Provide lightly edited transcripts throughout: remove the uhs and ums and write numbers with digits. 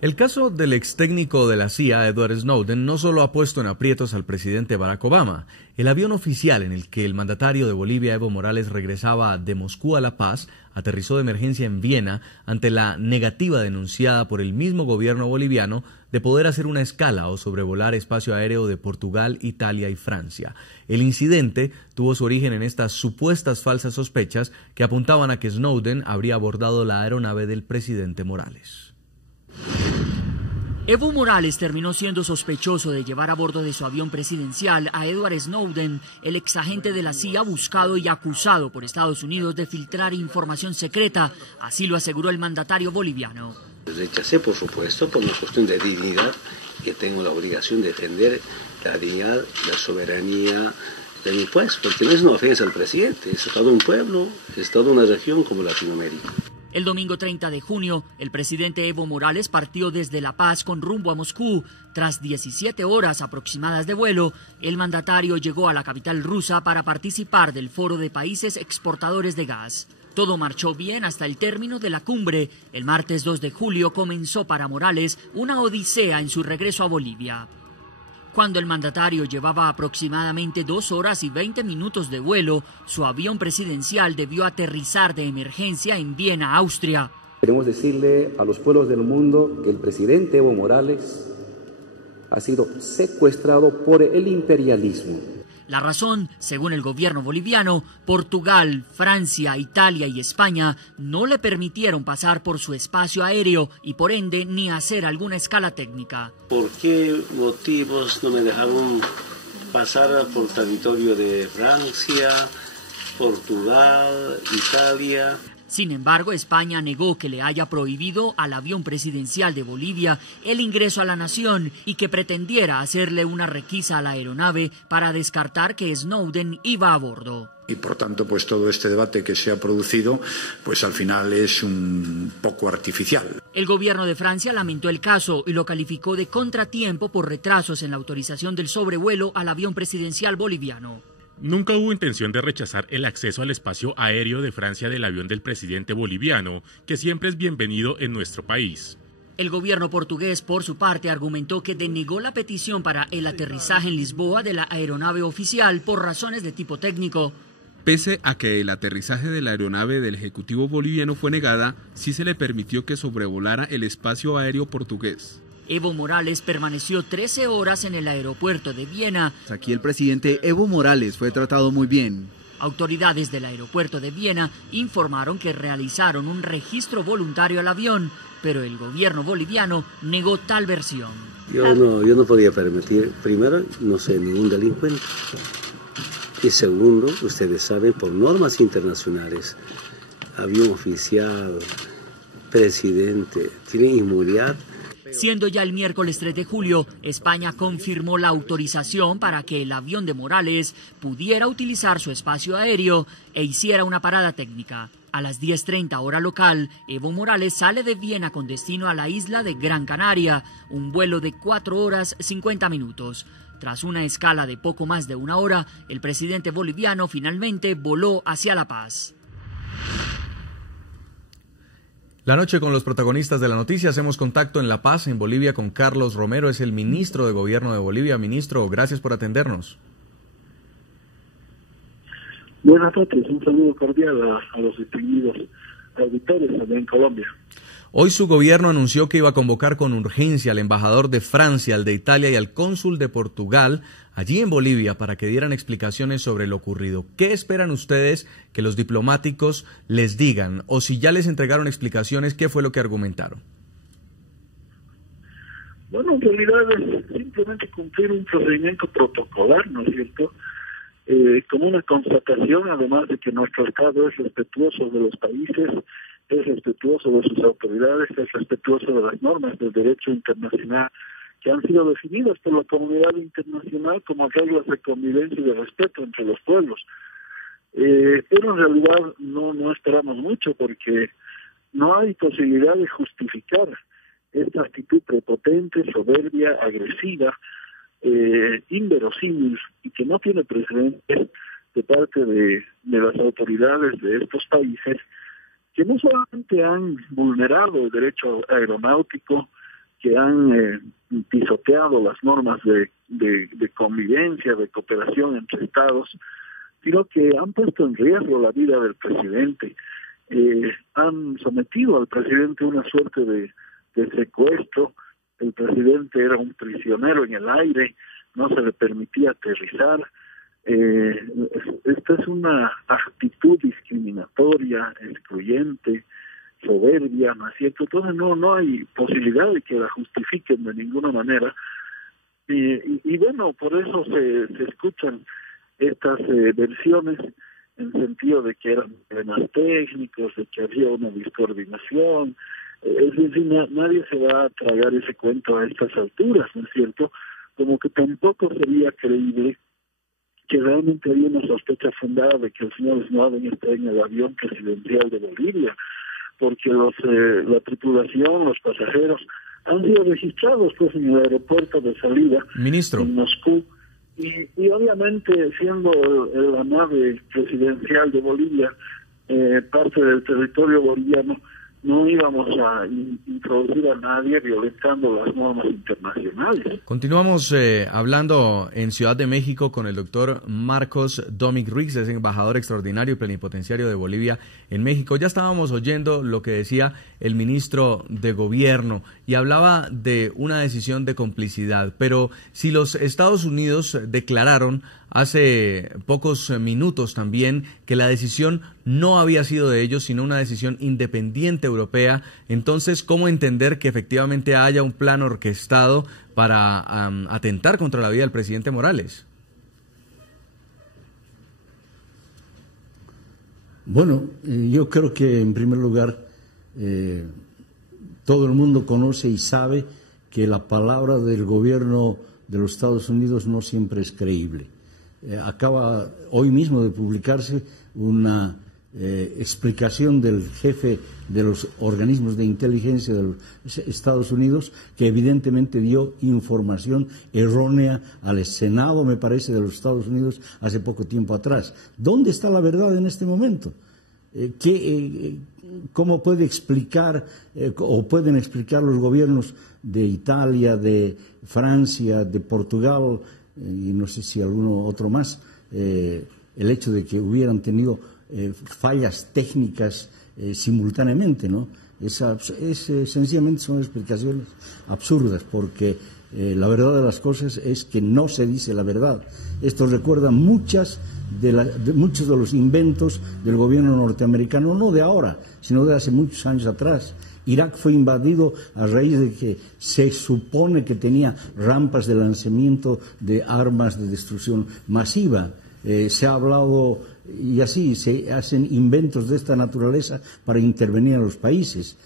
El caso del ex técnico de la CIA, Edward Snowden, no solo ha puesto en aprietos al presidente Barack Obama. El avión oficial en el que el mandatario de Bolivia, Evo Morales, regresaba de Moscú a La Paz, aterrizó de emergencia en Viena ante la negativa denunciada por el mismo gobierno boliviano de poder hacer una escala o sobrevolar espacio aéreo de Portugal, Italia y Francia. El incidente tuvo su origen en estas supuestas falsas sospechas que apuntaban a que Snowden habría abordado la aeronave del presidente Morales. Evo Morales terminó siendo sospechoso de llevar a bordo de su avión presidencial a Edward Snowden, el exagente de la CIA buscado y acusado por Estados Unidos de filtrar información secreta, así lo aseguró el mandatario boliviano. Rechacé, por supuesto, por una cuestión de dignidad, que tengo la obligación de defender la dignidad, la soberanía de mi país, porque no es una ofensa al presidente, es todo un pueblo, es toda una región como Latinoamérica. El domingo 30 de junio, el presidente Evo Morales partió desde La Paz con rumbo a Moscú. Tras 17 horas aproximadas de vuelo, el mandatario llegó a la capital rusa para participar del Foro de Países Exportadores de Gas. Todo marchó bien hasta el término de la cumbre. El martes 2 de julio comenzó para Morales una odisea en su regreso a Bolivia. Cuando el mandatario llevaba aproximadamente 2 horas y 20 minutos de vuelo, su avión presidencial debió aterrizar de emergencia en Viena, Austria. Queremos decirle a los pueblos del mundo que el presidente Evo Morales ha sido secuestrado por el imperialismo. La razón, según el gobierno boliviano, Portugal, Francia, Italia y España no le permitieron pasar por su espacio aéreo y por ende ni hacer alguna escala técnica. ¿Por qué motivos no me dejaron pasar por territorio de Francia, Portugal, Italia? Sin embargo, España negó que le haya prohibido al avión presidencial de Bolivia el ingreso a la nación y que pretendiera hacerle una requisa a la aeronave para descartar que Snowden iba a bordo. Y por tanto, pues todo este debate que se ha producido, pues al final es un poco artificial. El gobierno de Francia lamentó el caso y lo calificó de contratiempo por retrasos en la autorización del sobrevuelo al avión presidencial boliviano. Nunca hubo intención de rechazar el acceso al espacio aéreo de Francia del avión del presidente boliviano, que siempre es bienvenido en nuestro país. El gobierno portugués, por su parte, argumentó que denegó la petición para el aterrizaje en Lisboa de la aeronave oficial por razones de tipo técnico. Pese a que el aterrizaje de la aeronave del Ejecutivo boliviano fue negada, sí se le permitió que sobrevolara el espacio aéreo portugués. Evo Morales permaneció 13 horas en el aeropuerto de Viena. Aquí el presidente Evo Morales fue tratado muy bien. Autoridades del aeropuerto de Viena informaron que realizaron un registro voluntario al avión, pero el gobierno boliviano negó tal versión. Yo no podía permitir, primero, no soy ningún delincuente. Y segundo, ustedes saben, por normas internacionales, avión oficial, presidente, tienen inmunidad. Siendo ya el miércoles 3 de julio, España confirmó la autorización para que el avión de Morales pudiera utilizar su espacio aéreo e hiciera una parada técnica. A las 10:30 hora local, Evo Morales sale de Viena con destino a la isla de Gran Canaria, un vuelo de 4 horas 50 minutos. Tras una escala de poco más de 1 hora, el presidente boliviano finalmente voló hacia La Paz. La noche con los protagonistas de la noticia, hacemos contacto en La Paz, en Bolivia, con Carlos Romero, es el ministro de Gobierno de Bolivia. Ministro, gracias por atendernos. Buenas noches, un saludo cordial a los distinguidos auditores allá en Colombia. Hoy su gobierno anunció que iba a convocar con urgencia al embajador de Francia, al de Italia y al cónsul de Portugal allí en Bolivia para que dieran explicaciones sobre lo ocurrido. ¿Qué esperan ustedes que los diplomáticos les digan? O si ya les entregaron explicaciones, ¿qué fue lo que argumentaron? Bueno, en realidad es simplemente cumplir un procedimiento protocolar, ¿no es cierto? Como una constatación, además de que nuestro Estado es respetuoso de los países, es respetuoso de sus autoridades, es respetuoso de las normas del derecho internacional que han sido definidas por la comunidad internacional como reglas de convivencia y de respeto entre los pueblos. Pero en realidad no esperamos mucho porque no hay posibilidad de justificar esta actitud prepotente, soberbia, agresiva, inverosímil y que no tiene precedentes de parte de las autoridades de estos países que no solamente han vulnerado el derecho aeronáutico, que han pisoteado las normas de convivencia, de cooperación entre Estados, sino que han puesto en riesgo la vida del presidente. Han sometido al presidente a una suerte de secuestro. El presidente era un prisionero en el aire, no se le permitía aterrizar. Esta es una actitud discriminatoria, excluyente, soberbia, ¿no es cierto? Entonces no hay posibilidad de que la justifiquen de ninguna manera. Y bueno, por eso se escuchan estas versiones en sentido de que eran problemas técnicos, de que había una discoordinación. Es decir, nadie se va a tragar ese cuento a estas alturas, ¿no es cierto? Como que tampoco sería creíble que realmente había una sospecha fundada de que el señor Snowden está en el avión presidencial de Bolivia, porque la tripulación, los pasajeros, han sido registrados pues en el aeropuerto de salida, Ministro, en Moscú, y obviamente siendo la nave presidencial de Bolivia parte del territorio boliviano, no íbamos a introducir a nadie violentando las normas internacionales. Continuamos hablando en Ciudad de México con el doctor Marcos Domic Ruiz, es embajador extraordinario y plenipotenciario de Bolivia en México. Ya estábamos oyendo lo que decía el ministro de Gobierno y hablaba de una decisión de complicidad, pero si los Estados Unidos declararon hace pocos minutos también que la decisión no había sido de ellos, sino una decisión independiente europea, entonces, ¿cómo entender que efectivamente haya un plan orquestado para atentar contra la vida del presidente Morales? Bueno, yo creo que en primer lugar todo el mundo conoce y sabe que la palabra del gobierno de los Estados Unidos no siempre es creíble. Acaba hoy mismo de publicarse una explicación del jefe de los organismos de inteligencia de los Estados Unidos, que evidentemente dio información errónea al Senado, me parece, de los Estados Unidos hace poco tiempo atrás. ¿Dónde está la verdad en este momento? ¿Cómo puede explicar o pueden explicar los gobiernos de Italia, de Francia, de Portugal y no sé si alguno otro más, el hecho de que hubieran tenido fallas técnicas simultáneamente, ¿no? Sencillamente son explicaciones absurdas, porque la verdad de las cosas es que no se dice la verdad. Esto recuerda muchos de los inventos del gobierno norteamericano, no de ahora, sino de hace muchos años atrás. Irak fue invadido a raíz de que se supone que tenía rampas de lanzamiento de armas de destrucción masiva. Se ha hablado, y así se hacen inventos de esta naturaleza para intervenir en los países.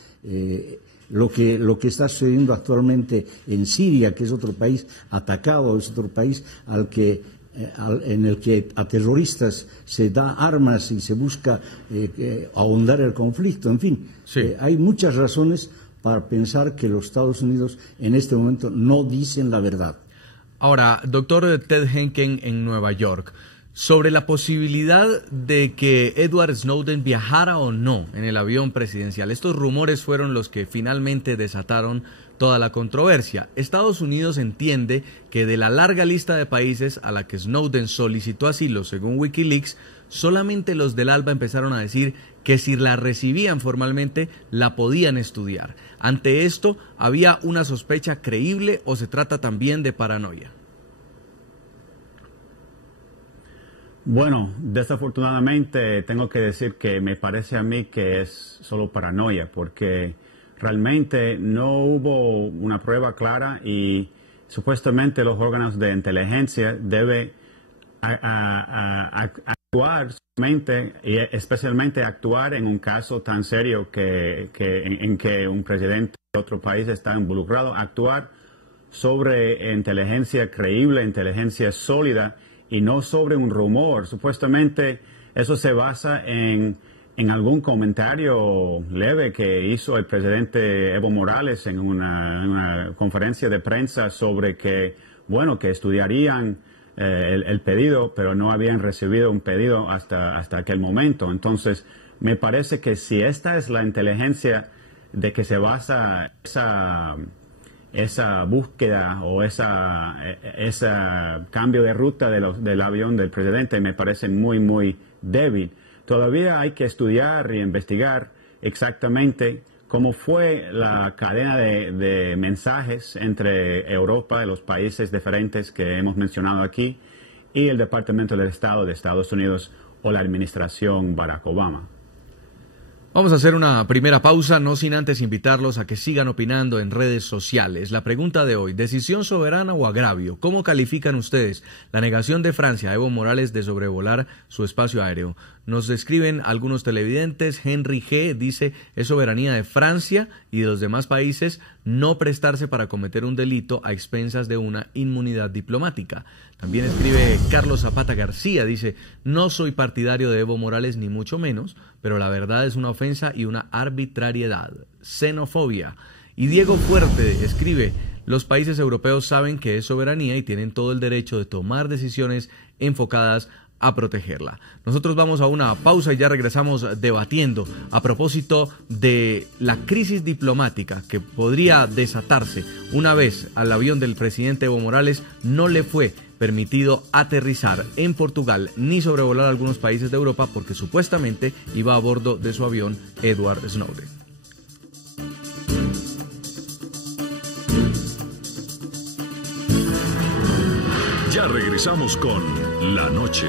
Lo que está sucediendo actualmente en Siria, que es otro país atacado, es otro país en el que a terroristas se da armas y se busca ahondar el conflicto. En fin, sí. Hay muchas razones para pensar que los Estados Unidos en este momento no dicen la verdad. Ahora, doctor Ted Henken en Nueva York, sobre la posibilidad de que Edward Snowden viajara o no en el avión presidencial. Estos rumores fueron los que finalmente desataron toda la controversia. Estados Unidos entiende que de la larga lista de países a la que Snowden solicitó asilo, según Wikileaks, solamente los del ALBA empezaron a decir que si la recibían formalmente, la podían estudiar. Ante esto, ¿había una sospecha creíble o se trata también de paranoia? Bueno, desafortunadamente tengo que decir que me parece a mí que es solo paranoia, porque realmente no hubo una prueba clara y supuestamente los órganos de inteligencia deben actuar solamente y especialmente actuar en un caso tan serio en que un presidente de otro país está involucrado, actuar sobre inteligencia creíble, inteligencia sólida, y no sobre un rumor. Supuestamente eso se basa en algún comentario leve que hizo el presidente Evo Morales en una conferencia de prensa sobre que estudiarían el pedido, pero no habían recibido un pedido hasta aquel momento. Entonces, me parece que si esta es la inteligencia de que se basa esa búsqueda o ese cambio de ruta del avión del presidente me parece muy, muy débil. Todavía hay que estudiar y investigar exactamente cómo fue la cadena de mensajes entre Europa y los países diferentes que hemos mencionado aquí y el Departamento del Estado de Estados Unidos o la administración Barack Obama. Vamos a hacer una primera pausa, no sin antes invitarlos a que sigan opinando en redes sociales. La pregunta de hoy, ¿decisión soberana o agravio? ¿Cómo califican ustedes la negación de Francia a Evo Morales de sobrevolar su espacio aéreo? Nos escriben algunos televidentes. Henry G. dice, es soberanía de Francia y de los demás países no prestarse para cometer un delito a expensas de una inmunidad diplomática. También escribe Carlos Zapata García, dice, no soy partidario de Evo Morales ni mucho menos, pero la verdad es una ofensa y una arbitrariedad, xenofobia. Y Diego Fuerte escribe, los países europeos saben que es soberanía y tienen todo el derecho de tomar decisiones enfocadas a protegerla. Nosotros vamos a una pausa y ya regresamos debatiendo a propósito de la crisis diplomática que podría desatarse una vez al avión del presidente Evo Morales no le fue permitido aterrizar en Portugal ni sobrevolar algunos países de Europa porque supuestamente iba a bordo de su avión Edward Snowden. Ya regresamos con La Noche.